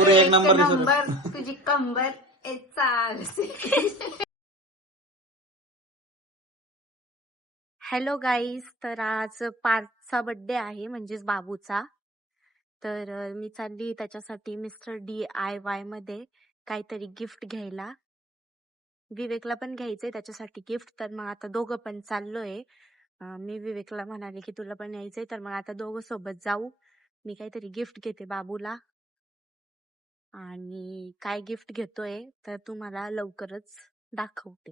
पुरे एक नंबर तुझी कंबर चाल. हॅलो गाईज, तर आज पार्थचा बर्थडे आहे म्हणजेच बाबूचा. तर मी चालली त्याच्यासाठी मिस्टर DIY मध्ये काहीतरी गिफ्ट घ्यायला. विवेकला पण घ्यायचंय त्याच्यासाठी गिफ्ट, तर मग आता दोघं पण चाललोय. मी विवेकला म्हणाले की तुला पण यायचंय, तर मग आता दोघं सोबत जाऊ. मी काहीतरी गिफ्ट घेते बाबूला, आणि काय गिफ्ट घेतोय तर तुम्हाला लवकरच दाखवते.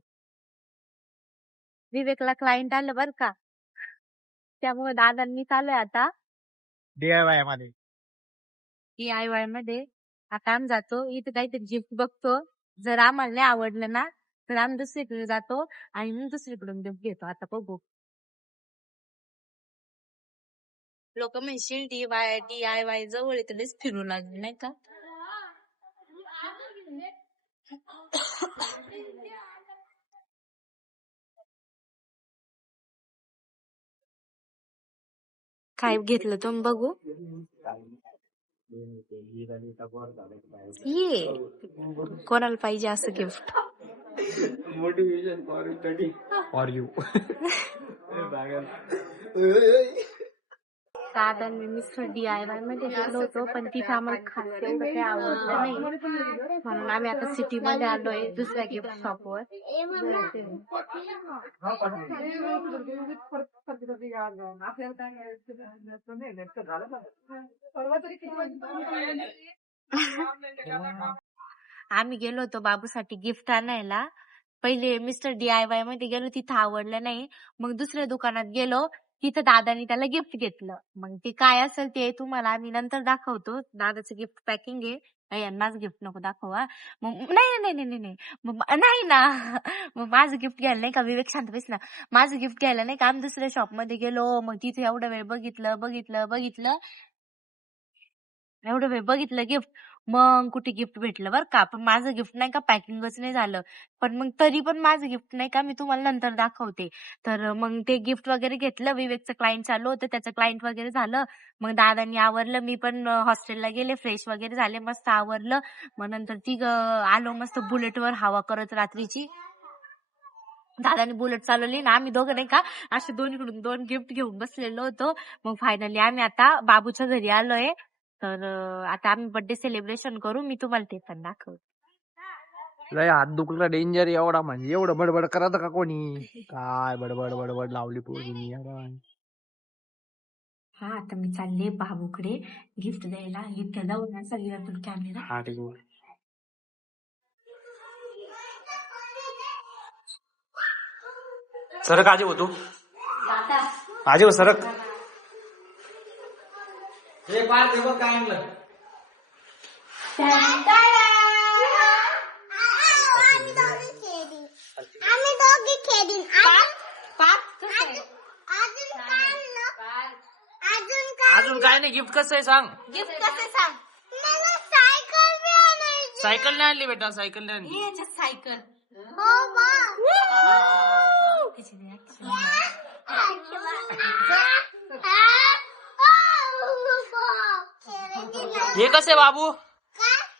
विवेकला क्लायंट आलं बर का, त्यामुळे दादांनी चालूय आता DIY मध्ये. DIY मध्ये. आता आम्ही जातो, इथे काहीतरी गिफ्ट बघतो. जर आम्हाला नाही आवडलं ना तर आम्ही दुसरीकडे जातो आणि मग दुसरीकडून गिफ्ट घेतो. आता बघू. लोक म्हणशील DIY जवळ इकडेच फिरू लागले नाही का. काय घेतलं तुम्ही बघू. ये कोणाला पाहिजे असं गिफ्ट. Motivation for you. दादा मी मिस्टर DIY मध्ये गेलो होतो, पण तिथे आम्हाला खास एवढं काही आवडलं नाही, म्हणून आम्ही आता सिटी मध्ये आलोय दुसऱ्या गिफ्ट शॉपवर. आम्ही गेलो होतो बाबूसाठी गिफ्ट आणायला. पहिले मिस्टर DIY मध्ये गेलो, तिथं आवडलं नाही. मग दुसऱ्या दुकानात गेलो, तिथं दादानी त्याला गिफ्ट घेतलं. मग ते काय असेल ते तुम्हाला आम्ही नंतर दाखवतो. दादाचं गिफ्ट पॅकिंग आहे. माझं गिफ्ट नको दाखवा. मग नाही नाही नाही नाही मग नाही ना. मग माझं गिफ्ट घ्यायला नाही का, विवेक शांत बस ना. माझं गिफ्ट घ्यायला नाही का आम्ही दुसऱ्या शॉप मध्ये गेलो. मग तिथे एवढा वेळ बघितलं गिफ्ट. मग कुठे गिफ्ट भेटलं बरं का. पण माझं गिफ्ट नाही का पॅकिंगच नाही झालं. पण मग तरी पण माझं गिफ्ट नाही का मी तुम्हाला नंतर दाखवते. तर मग ते गिफ्ट वगैरे घेतलं. विवेकचं क्लायंट चालू होतं, त्याचं क्लायंट वगैरे झालं. मग दादांनी आवरलं. मी पण हॉस्टेलला गेले, फ्रेश वगैरे झाले, मस्त आवरलं. मग नंतर आलो मस्त बुलेटवर हवा करत रात्रीची. दादाने बुलेट चालवली ना, आम्ही दोघं नाही का असे दोन्हीकडून दोन गिफ्ट घेऊन बसलेलो होतो. मग फायनली आम्ही आता बाबूच्या घरी आलोय. तर आता आम्ही बर्थडे सेलिब्रेशन करू. मी तुम्हाला ते पण दाखवते. लय हात दुखला डेंजर एवढा, म्हणजे एवढं बडबड करत का कोणी. काय बडबड बडबड लावली पोरी. हा, आता मी चालले बाबूकडे गिफ्ट द्यायला. इथे जाऊ ना सगळ्यातून कॅमेरा. हा ठीक आहे. सरक आजी हो तू. आजी हो सरक. हे पार ते बघ काय आणलं. आम्ही दोघी खेळीन. अजून काय नाही. गिफ्ट कसं आहे सांग. गिफ्ट कसं सांग. मला सायकल बी आणायची. सायकल नाही आणली बेटा, सायकल नाही आणली. याच्यात सायकल. हो बा. हे कसं आहे बाबू.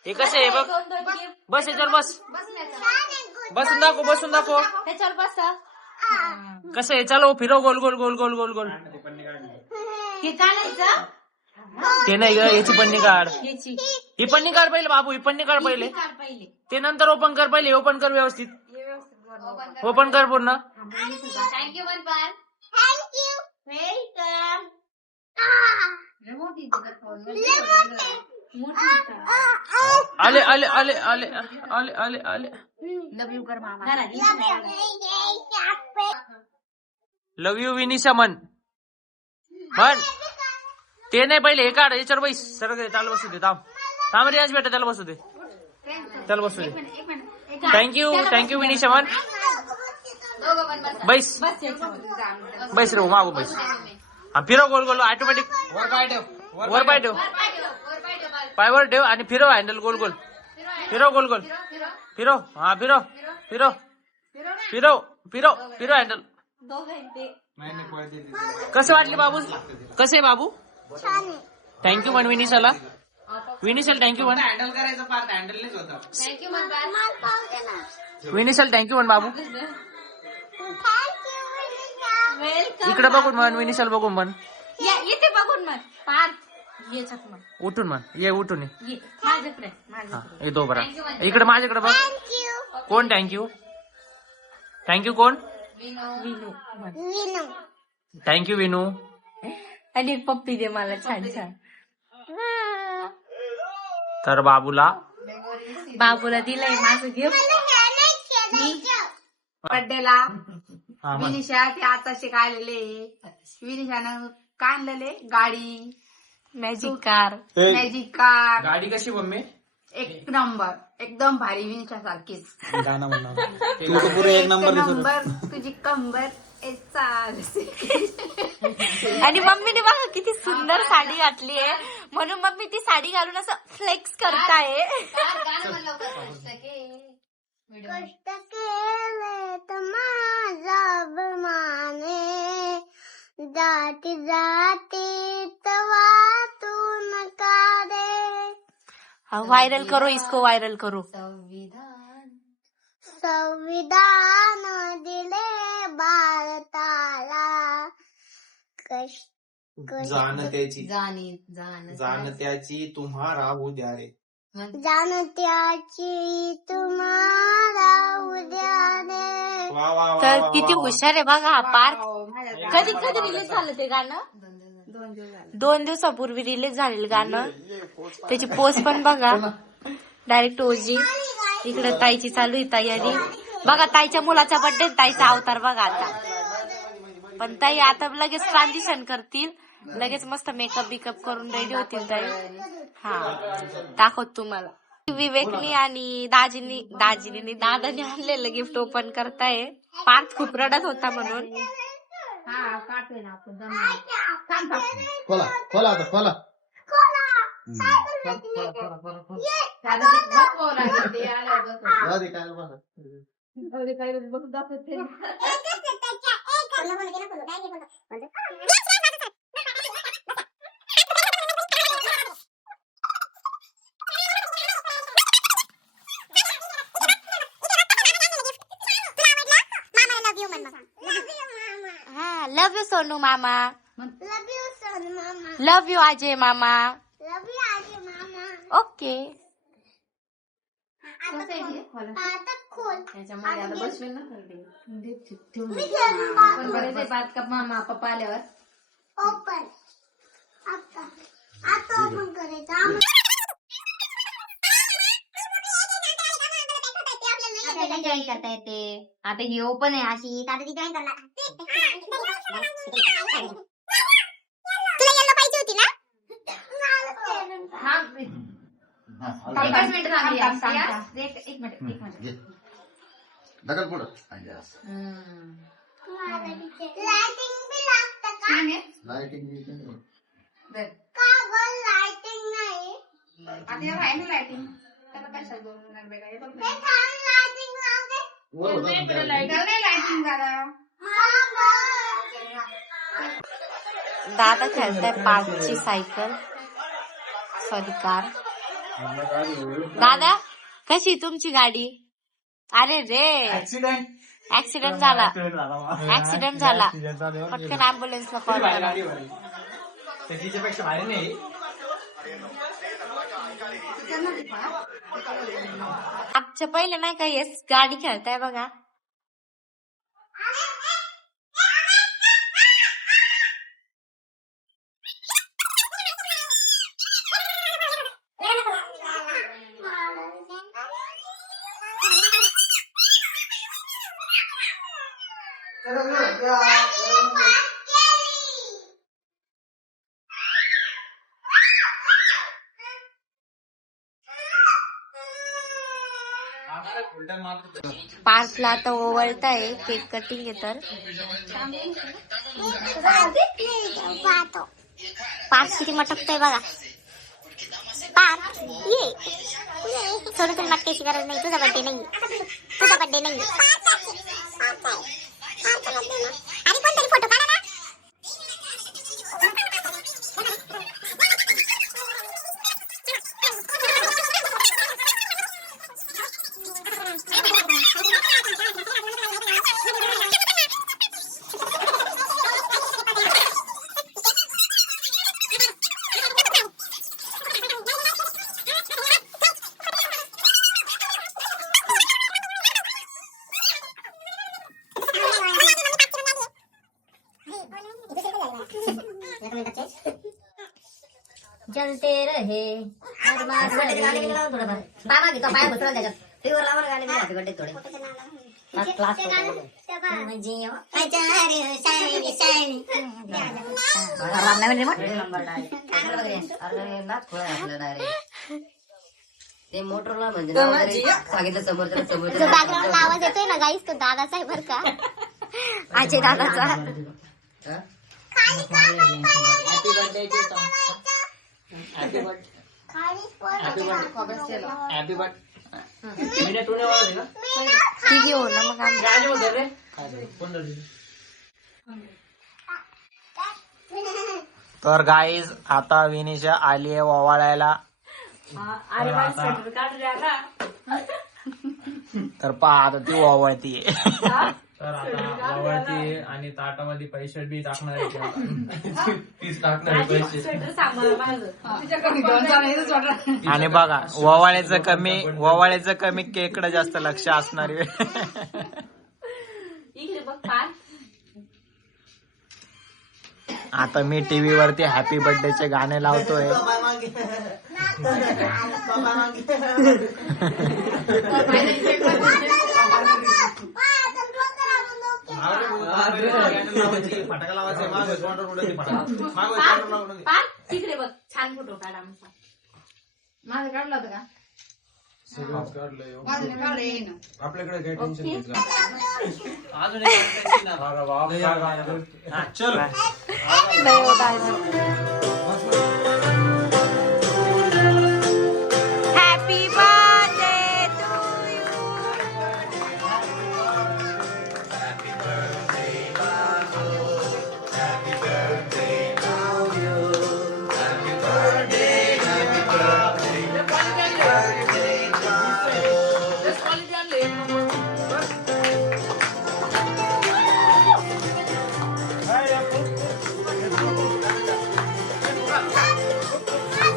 हे कसं आहे बघ. बस याच्यावर बस. बसून दाखव. त्याच्यावर बस. कसं आहे. चलो फिरव गोल गोल गोल गोल गोल गोल. हे काढायचं. ते नाही ग, याची पन्नी काढ. याची ही पन्नी काढ पहिले बाबू. ही पन्नी काढ पहिले. पहिले ते नंतर ओपन कर. पहिले ओपन कर व्यवस्थित. ओपन कर पूर्ण. थँक्यू मनपाल. थँक्यू. वेलकम. आले आले आले आले आले आले आले. लव यू कर मामा. लव यू विनिशा म्हण. ते नाही पहिले हे काढ. याच्यावर बैस. सरक. त्याला बसू दे. थांब रियाज बेटा, त्याला बसू दे. थँक्यू विनिशा म्हण. बैस रे मागू बैस. फिरव गोल गोल ऑटोमॅटिक. वर पाय ठेव. पाय वर ठेव आणि फिरव हँडल गोल गोल. फिरव गोल गोल. फिरव. हा फिरव हँडल. कसे वाटले बाबू. कसे बाबू. थँक्यू म्हण विनिशाला. विनिशल थँक्यू म्हण. हँडल करायचं पार्ट हँडलनेच होतं. थँक्यू म्हण बाळ. मला पाव दे ना. विनिशल थँक्यू म्हण बाबू. Thank you, Vinisha. वेलकम. इकडे बघून म्हण, विनिशल बघून म्हण, इथे बघून म्हण. पार्थ याच्यात म्हण. उठून म्हण, ये उठून ये. माझ्याकडे हा माझ्याकडे. येतो बरा. इकडे माझ्याकडे बघ. Thank you, कोण थँक्यू? थँक्यू कोण? विनू म्हण. Vinu. थँक्यू विनू. आणि एक पप्पी दे मला छान छान. तर बाबूला बाबूला दिलंय माझं गिफ्ट. मला हे नाही खेळायचं. बर्थडेला हा म्हण. विनिशा ते आता शिकायलेले विनिशानं काय आणलेले गाडी मॅजिक कार. मॅजिक कार गाडी कशी मम्मी? एक नंबर एकदम भारी विनिशा सारखीच गाणं म्हणणार तू तर पुरे एक नंबर दिसत नंबर तुझी कंबर आणि मम्मीने बघा किती सुंदर साडी घातली आहे, म्हणून मम्मी ती साडी घालून असं फ्लेक्स करताय. कष्ट केले तर माझा अभिमाने जाती जाती तवा तू नका दे. व्हायरल करो इसको, व्हायरल करो. संविधान दिले भारताला जाणत्याची जाणत्याची तुम्हाला उद्या रे. जाणत्याची तुम्हाला उद्या दे. वा वा वा तर वा किती वा. हुशार आहे बघा हा पार्क. कधी कधी रिलीज झालं ते गाणं? 2 दिवसापूर्वी रिलीज झालेलं गाणं. त्याची पोस्ट पण बघा, डायरेक्ट ओजी. इकडे ताईची चालू आहे तयारी बघा. ताईच्या मुलाचा बर्थडे, ताईचा अवतार बघा आता. पण ताई आता लगेच ट्रान्झिशन करतील, लगेच मस्त मेकअप बिकअप करून रेडी होतील ताई. हा दाखवत तुम्हाला. विवेकनी आणि दादानी आणलेलं गिफ्ट ओपन करताय. पार्थ खूप रडत होता म्हणून. खोला खोला आता खोला. जाऊ दे, काय बघा. लव यू सोनू मामा. Love you, son, mama. Love you Ajay मामा. Love you, Adi, mama. Okay. आता खोल. त्याच्यामध्ये आता बसवेल ना मी घेऊन बा- पण बरेच बात का मामा पप्पा आल्यावर ओपन. आता ओपन करायचं. आम्हाला जॉईन करता येते. आता ही ओपन आहे अशी, आता ती जॉईन करणार. तुला येल्लो पाहिजे होती ना? एकच मिनिट थांब या. एक मिनिट दगड पुढं. लाइटिंग बी लागतं का? लाईटिंग का गं लाइटिंग नाही? आता आहे ना लाइटिंग. त्याला कशाला दोन मिनिट बेगा हे बघ हे छान लाइटिंग लागते. लाइटिंग झाला. दादा खेळताय पार्कची सायकल, सॉरी कार. दादा कशी तुमची गाडी? अरे रे ऍक्सिडेंट झाला. पटकन ऍम्ब्युलन्सला कॉल करा. तिच्यापेक्षा भारी नाही. आमच्या पहिले नाही का येस गाडी खेळताय बघा. पार्कला आता ओवळताय, केक कटिंग आहे. तर पार्क किती मटकतोय बघा. पार्क ये सोनू, तुला मटकायची गरज नाही. तुझा बर्थडे नाही. आणि कोणतरी फोटो काढा ना. चलते रहे पाया घेतो पाया घुसला त्याच्यात फ्रीवर लावा गाणे हॅपी बर्थडे थोडे क्लास ते मोटरला म्हणजे सांगितलं समोरच्या समोर बॅकग्राऊंड आवाज येतोय ना गाईस तो दादाचा आहे बर का अजय दादाचा हॅपी बर्थडे हॅपी बर्थडे मैंने तूने वाला देखा ठीक हो ना मग आम्ही आज उधर रे कौन दर्जी तर गाईज आता विनिशा आली आहे ओवाळायला. तर पहा आता ती ओवाळतीये. तर आता आवडती आणि ताटामध्ये पैसे बी टाकणार आहे. तीच टाकणार आहे पैसे. आणि बघा ओवाळ्याचं कमी केकडं जास्त लक्ष असणार आहे. आता मी टीव्ही वरती हॅपी बर्थडेचे गाणे लावतोय. फटाका लावायचे मागे तोंडावर उडत तिकडे बघ छान फोटो काढ आमचा. माझं काढलं होतं का? सगळंच काढलंय माझं काढलं ये ना. आपल्याकडे काही टेन्शन घेतलं अजून एक अरे बाप रे. हा, चल. Happy birthday to you.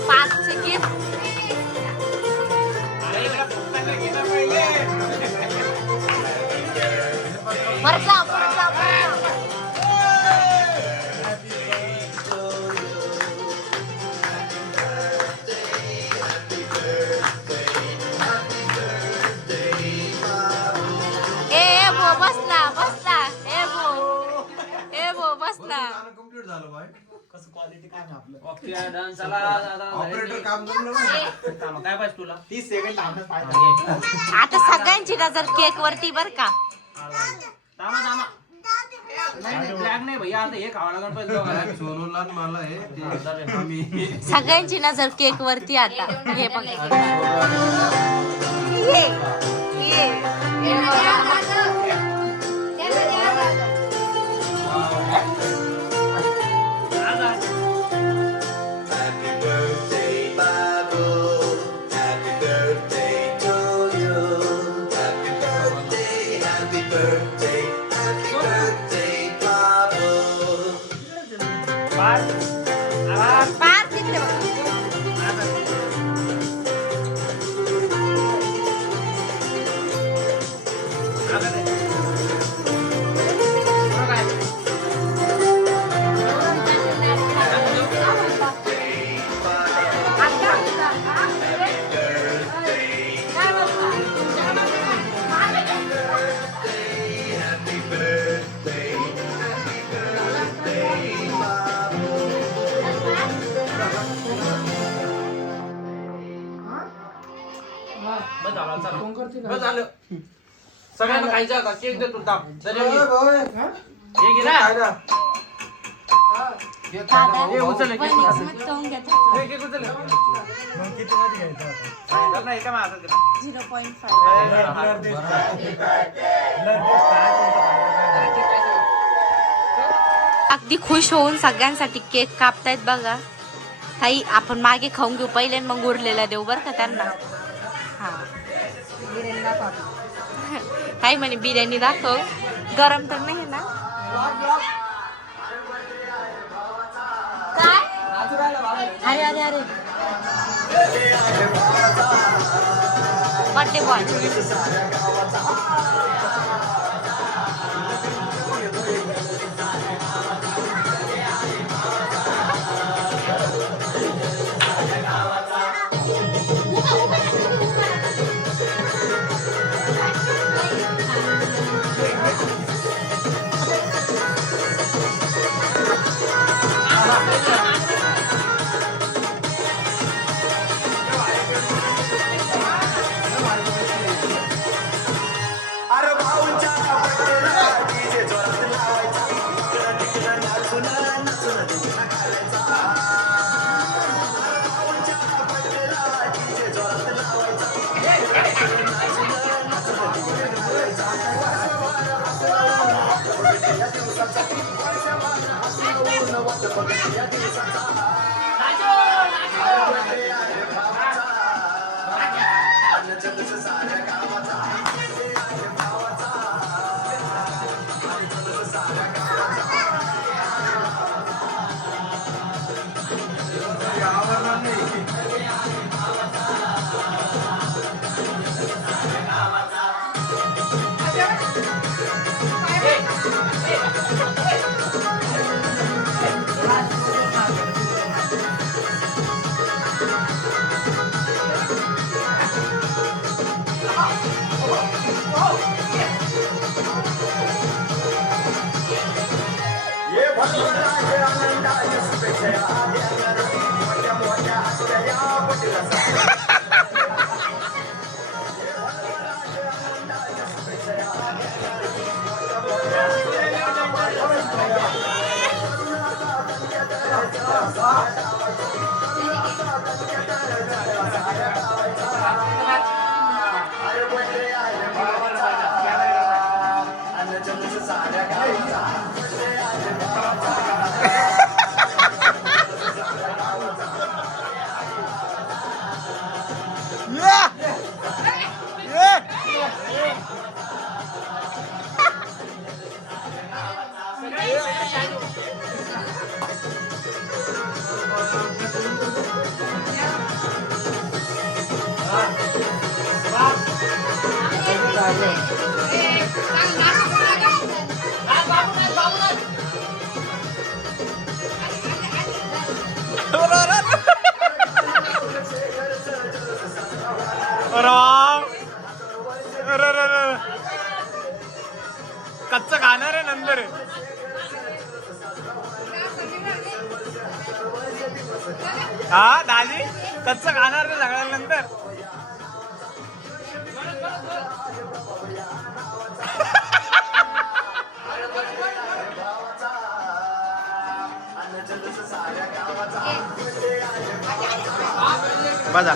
पाचचे गिफ्ट. वरचा वरचा बसला बसला ए भो बसला. कम्प्लीट झालं बाय. कसं क्वालिटी काय ना आपलं डान्सला ऑपरेटर काम जमलं ना. काय पाहिजे तुला 30 सेकंड थांबणं पाहिजे. आता सगळ्यांची नजर केक वरती बर का. थांबा थांबा नाही ब्लॅक नाही भैया आता हे खावा लागून पाहिजे. सोनूला मला आहे आम्ही सगळ्यांची नजर केक वरती आता. हे बघ पार तिकडे बघ. बस झालं सगळ्यांना खायचं का केक देतो ताप हे घे ना हे उचल केक उचल नाही का माझं 0.5. अगदी खुश होऊन सगळ्यांसाठी केक कापतायत बघा. ताई आपण मागे खाऊन घेऊ पहिले मग उरलेला देऊ बर का त्यांना. हा ताई म्हणे बिर्याणी दाखव. गरम तर नाही ना. काय अरे अरे अरे बर्थडे बॉय. राम कच्चं खाणार आहे नंतर हा दाजी कच्चं खाणार आहे सगळ्यांनंतर बजा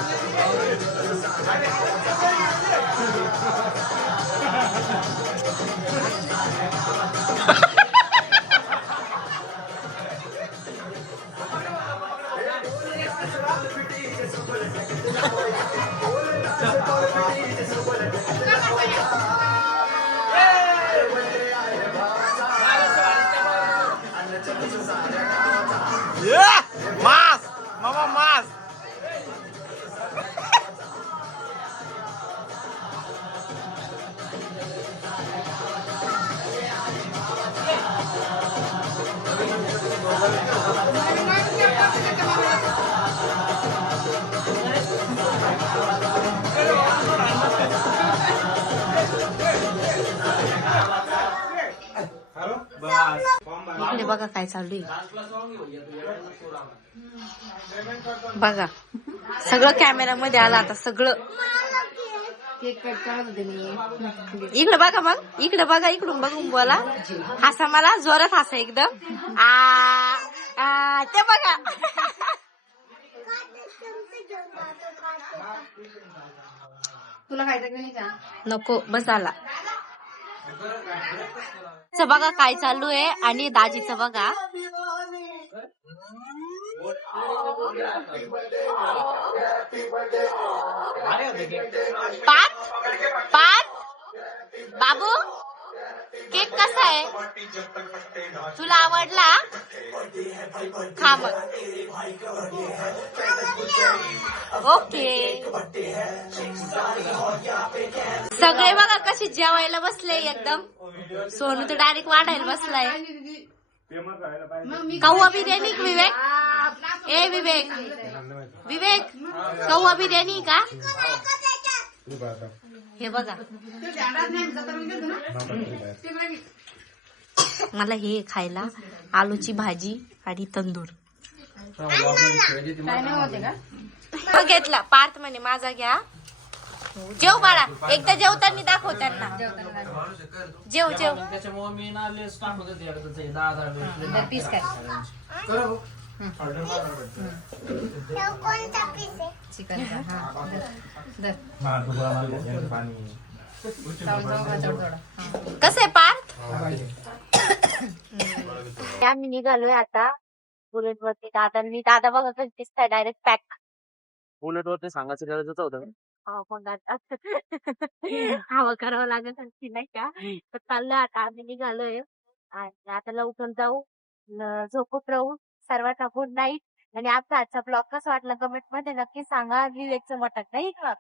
मास मामा मास इकडे बघा काय चालू आहे बघा सगळं कॅमेरामध्ये आलं आता सगळं केक कट करत होते मी. इकडे बघा मग इकडे बघा इकडून बघून बोला हसा मला जोरात हसा एकदम आ ते बघा तुला खायचं की नाही का? नको बस आला बघा काय चालू आहे आणि दाजीचं बघा पाच पाच बाबू केक कसा आहे तुला आवडला खा मग ओके सगळे बघा कशी जेवायला बसले एकदम सोनू तर डायरेक्ट वाढायला बसलाय कौवा बिर्याणी विवेक ए विवेक विवेक कौवा बिर्याणी का हे बघा मला हे खायला आलूची भाजी आणि तंदूर घेतला पार्थ म्हणे माझा घ्या जेव बाळा एकदा जेवताना दाखव त्यांना जेव जेव त्याच्यामुळे मी ना लेस टाकत होते 10 पीस काय कोणता पीस आहे चिकनचा कसं आहे पार्थ आम्ही निघालोय आता बुलेट वरती दादा बघा कसं दिसतंय डायरेक्ट पॅक बुलेट वरती सांगायचं गरजेचं होतं मग आता हवं करावं लागत असती नाही का तर चाललं आता आम्ही निघालोय आणि आता लवकर जाऊ झोपत राहू सर्वांना गुड नाईट आणि आजचा ब्लॉग कसा वाटला कमेंट मध्ये नक्की सांगा विवेकचं मटक नाही का